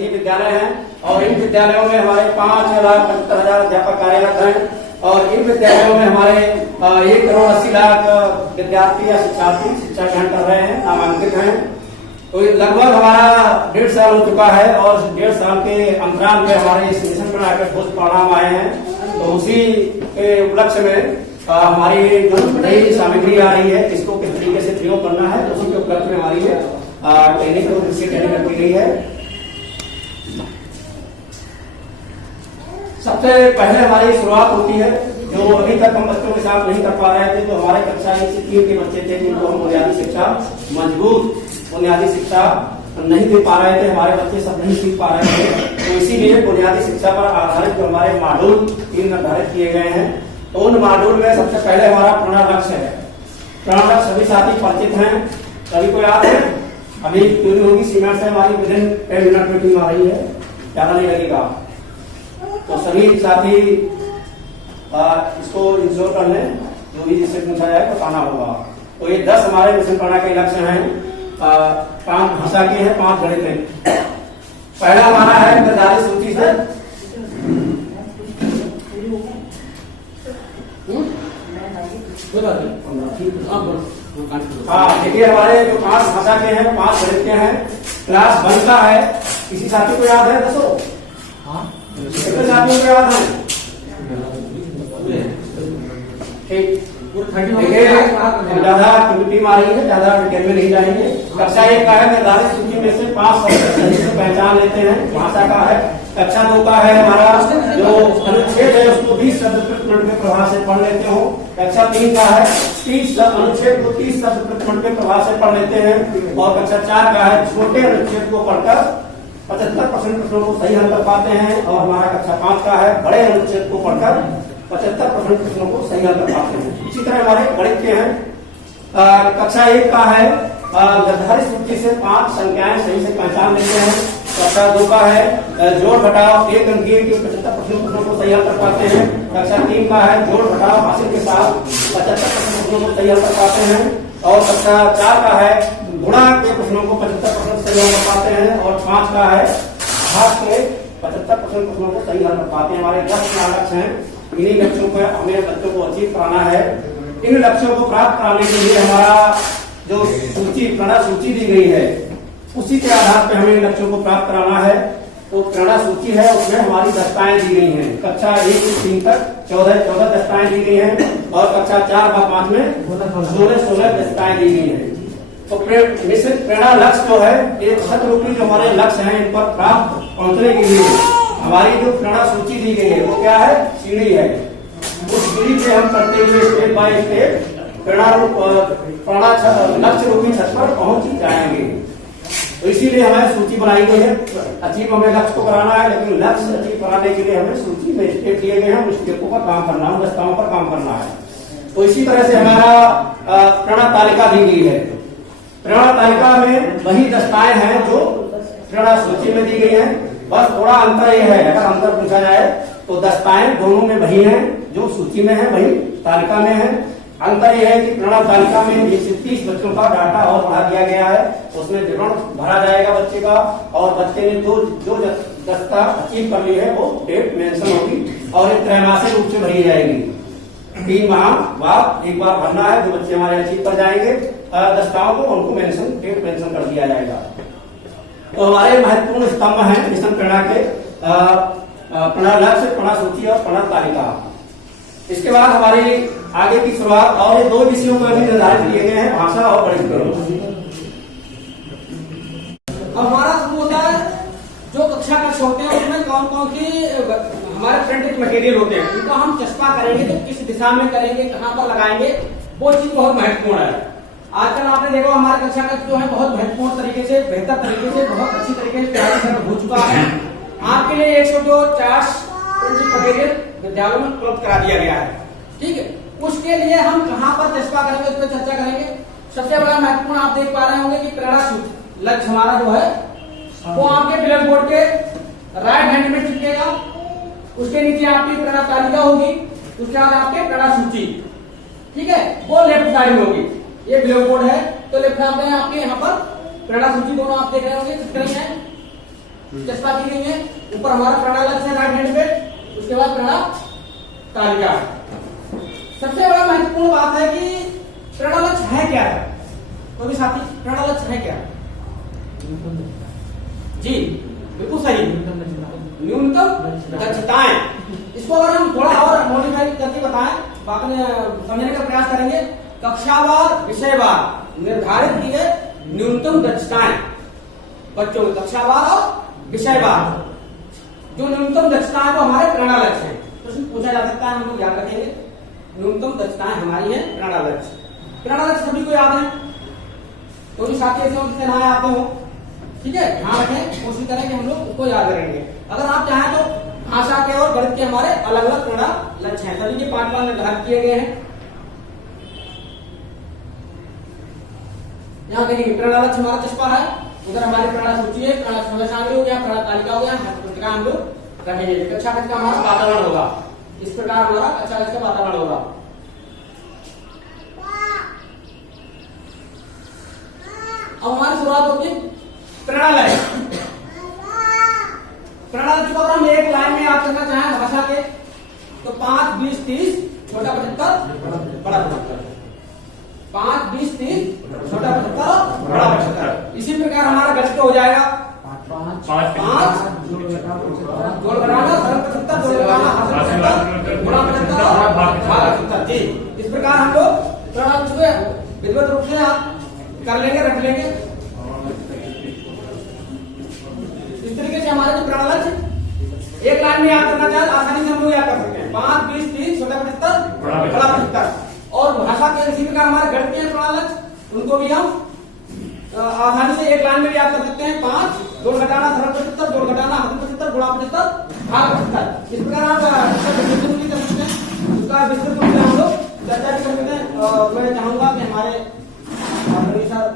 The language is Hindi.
शासकीय विद्यालय हैं और इन विद्यालयों में हमारे 5,75,000 अध्यापक कार्यरत हैं और इन विद्यालयों में हमारे 1,80,00,000 विद्यार्थी या शिक्षार्थी शिक्षा ग्रहण कर रहे हैं, नामांकित हैं। तो लगभग हमारा 1.5 साल हो चुका है और 1.5 साल के अंतराल में हमारे इस मिशन पर आकर ठोस परिणाम आए हैं। तो उसी के उपलक्ष्य में हमारी जो नई सामग्री आ रही है इसको किस तरीके से प्रयोग करना है, तो उसी के उपलक्ष्य में हमारी ट्रेनिंग की गई है। सबसे पहले हमारी शुरुआत होती है, जो अभी तक हम बच्चों के साथ नहीं कर पा रहे थे, तो हमारे कक्षा 1 से 3 के बच्चे थे जिनको हम बुनियादी शिक्षा, मजबूत बुनियादी शिक्षा नहीं दे पा रहे थे, हमारे बच्चे सब नहीं सीख पा रहे थे। तो इसीलिए बुनियादी शिक्षा पर आधारित जो हमारे मॉड्यूल 3 निर्धारित किए गए हैं, तो उन मॉड्यूल में सबसे पहले हमारा प्रणव लक्ष्य है। प्रणव लक्ष्य सभी साथी परिचित हैं, सभी को याद है। अभी ट्यूनिंग होगी सीमेंट से हमारी विदिन 10 मिनट में टीम आ रही है, ज्यादा नहीं लगेगा। तो सभी साथी इसको इंश्योर कर लें, जो भी जिससे पूछा जाए बताना होगा। तो ये 10 हमारे मिशन प्रणव के लक्ष्य हैं। 5 भाषा के हैं, 5 गणित के। पहला हमारा है निर्धारित सूची से देखिए हमारे जो 5 भाषा के हैं, 5 गणित के हैं। क्लास 1 का है, किसी साथी को याद है? दसो कितने साथियों को याद है? ठीक, ज्यादा टीम आ रही है, ज्यादा डिटेल में नहीं जाएंगे। कक्षा 1 का है निर्धारित सूची में से 5 शब्द सही से पहचान लेते हैं, भाषा का है। कक्षा 2 का है हमारा जो अनुच्छेद है उसको 20 शब्द प्रति मिनट के प्रभाव से पढ़ लेते हो। कक्षा 3 का है 30 अनुच्छेद को 30 शब्द प्रति मिनट के प्रभाव से पढ़ लेते हैं। और कक्षा 4 का है छोटे अनुच्छेद को पढ़कर 75% प्रश्नों को सही हल कर पाते हैं। और हमारा कक्षा 5 का है बड़े अनुच्छेद को पढ़कर 75% प्रश्नों को सही हल कर पाते हैं। इसी तरह हमारे गणित के हैं। कक्षा 1 का है निर्धारित सूची से 5 संख्याएं सही से पहचान लेते हैं। कक्षा 2 का है जोड़ घटाव 1 अंकीय के 75% प्रश्नों को सही हल कर पाते हैं। कक्षा 3 का है जोड़ घटाव हासिल के साथ 75% प्रश्नों को सही हल कर पाते हैं। और कक्षा 4 का है गुणा के प्रश्नों को 75% सही हल कर पाते हैं। और 5 का है भाग के 75% प्रश्नों को सही हल कर पाते हैं। हमारे 10 लक्ष्य हैं, इन्हीं लक्ष्यों पर हमें बच्चों को अचीव कराना है। इन लक्ष्यों को प्राप्त कराने के लिए हमारा जो सूची प्रणव सूची दी गई है उसी के आधार पर हमें लक्ष्यों को प्राप्त कराना है। तो प्रणव सूची है, उसमें हमारी दस्ताएं दी गई हैं। कक्षा 1 से 3 तक 14 दस्ताएं दी गई हैं और कक्षा 4 व 5 में 16 दस्ताएं दी गई हैं। तो मिशन प्रणव लक्ष्य जो है ये छत्ररूपी जो हमारे लक्ष्य हैं इन पर प्राप्त पहुंचने के लिए हमारी जो प्रणव सूची दी गई है वो क्या है? सीढ़ी है। उस सीढ़ी पे हम करते हुए स्टेप बाय स्टेप लक्ष्य रूपी छत पर पहुंच जाएंगे। तो इसीलिए हमें सूची बनाई गई है। अचीव हमें लक्ष्य को कराना है, लेकिन लक्ष्य अचीव कराने के लिए हमें सूची में स्टेप दिए गए हैं, उन स्टेपों पर काम करना है, दस्ताओं पर काम करना है। तो इसी तरह से हमारा प्रणव तालिका दी गई है। प्रणव तालिका में वही दस्ताएं हैं जो प्रणव सूची में दी गई है, बस थोड़ा अंतर यह है, अगर अंतर पूछा जाए तो दस्ताएं दोनों में वही हैं, जो सूची में है वही तालिका में है। अंतर यह है कि प्रणव तालिका में 30 बच्चों का डाटा और बढ़ा दिया गया है, उसमें विवरण भरा जाएगा बच्चे का, और बच्चे ने जो दस्ता अचीव कर ली है वो डेट मेंशन होगी और एक त्रैमासिक रूप से भरी जाएगी। 3 माह बाद एक बार भरना है। जो बच्चे हमारे अचीव कर जाएंगे दस्ताओं को, उनको डेट मेंशन कर दिया जाएगा। तो हमारे महत्वपूर्ण स्तंभ हैं मिशन प्रणव के, प्रणव लक्ष्य, प्रणव सूची और प्रणव तालिका। इसके बाद हमारी आगे की शुरुआत और ये 2 विषयों पर भी निर्धारित किए गए हैं, भाषा और गणित। हमारा शुरू होता है जो कक्षा कक्ष होते हैं उसमें कौन कौन सी हमारे प्रिंटेड मटेरियल होते हैं, उनका हम चस्पा करेंगे तो किस दिशा में करेंगे, कहाँ पर लगाएंगे, वो चीज बहुत महत्वपूर्ण है। आजकल आपने देखा हमारे कक्षा कक्ष जो है बहुत महत्वपूर्ण तरीके से, बेहतर तरीके से, बहुत अच्छी तरीके से तैयारी हो चुका है। आपके लिए 150 प्रिंटेड मटेरियल विद्यालयों में उपलब्ध करा दिया गया है। ठीक है, उसके लिए हम कहाँ पर चस्पा करेंगे उस पर चर्चा करेंगे। सबसे बड़ा महत्वपूर्ण आप देख पा रहे होंगे कि प्रेरणा सूची लक्ष्य हमारा जो है वो आपके ब्लैक बोर्ड के राइट हैंड में चिपकेगा। उसके नीचे आपकी प्रेरणा तालिका होगी, उसके बाद आपके प्रेरणा सूची, ठीक है, वो लेफ्ट साइड में होगी। ये ब्लैक बोर्ड है तो लेफ्ट साइड में आपके यहाँ पर प्रेरणा सूची दोनों आप देख रहे होंगे, चित्र है। चस्पा की गई है। ऊपर हमारा प्रणालक्ष्य है राइट हैंड पे, उसके बाद प्रणाल तालिका। सबसे बड़ा महत्वपूर्ण बात है कि प्रणालक्ष्य है क्या है, तो भी साथी प्रणालक्ष्य है क्या? जी बिल्कुल सही, न्यूनतम दक्षताएं। इसको अगर हम थोड़ा और मॉडिफाई करके बताएं, समझने का प्रयास करेंगे। कक्षावार विषयवार निर्धारित की गई न्यूनतम दक्षताएं बच्चों की, कक्षावार और विषयवार जो न्यूनतम दक्षताएं वो हमारे प्रणालक्ष्य है। प्रश्न पूछा जा सकता है, हम लोग याद रखेंगे। न्यूनतम दक्षताएं हमारी है प्रणालक्ष्य। प्रणालक्ष्य सभी को याद है, तो भी साथी ऐसे होते ना आते हो, ठीक है, ध्यान रखें, कोशिश करें कि हम लोग उसको याद करेंगे। अगर आप चाहें तो भाषा के और गणित के हमारे अलग अलग प्रणालक्ष्य हैं, सभी के पाठ निर्धारित किए गए हैं। यहाँ देखिए प्रणालक्ष्य हमारा चस्पा है, उधर हमारी प्रणाल सूची है, प्रणाल सामग्री हो गया, प्रणाल तालिका हो गया, पुस्तिका हम लोग रखेंगे। कक्षा का हमारा वातावरण होगा, इस प्रकार हमारा कक्षा का वातावरण होगा। अब हमारी शुरुआत होगी प्रणालय। प्रणालय को अगर हम एक लाइन में याद करना चाहें भाषा के, तो 5, 20, 30, छोटा 75, बड़ा 75। 5, 20, 30, छोटा 75, बड़ा 75। इसी प्रकार हमारा गणित हो जाएगा 5 जोड़ घटाना सरल 75, जोड़ घटाना हासिल 75, गुणा 75 भाग 75। जी इस प्रकार हम लोग प्रणाली को विधिवत रूप से आप कर लेंगे, रख लेंगे। इस तरीके से हमारे जो प्रणालक्ष्य एक लाइन में याद करना चाहे आसानी से हम लोग याद कर सकते हैं। 5, 20, 30, छोटा 75, बड़ा 75। और भाषा के इसी प्रकार हमारे गणित के प्रणालक्ष्य, उनको भी हम आसानी से एक लाइन में याद कर सकते हैं। 5 जोड़ घटाना सरल 75, जोड़ घटाना हासिल 75, गुणा 75, भाग 75। इस प्रकार आप विस्तृत रूप कर सकते हैं, उसका विस्तृत रूप से हम लोग चर्चा भी कर सकते हैं। मैं चाहूंगा कि हमारे सर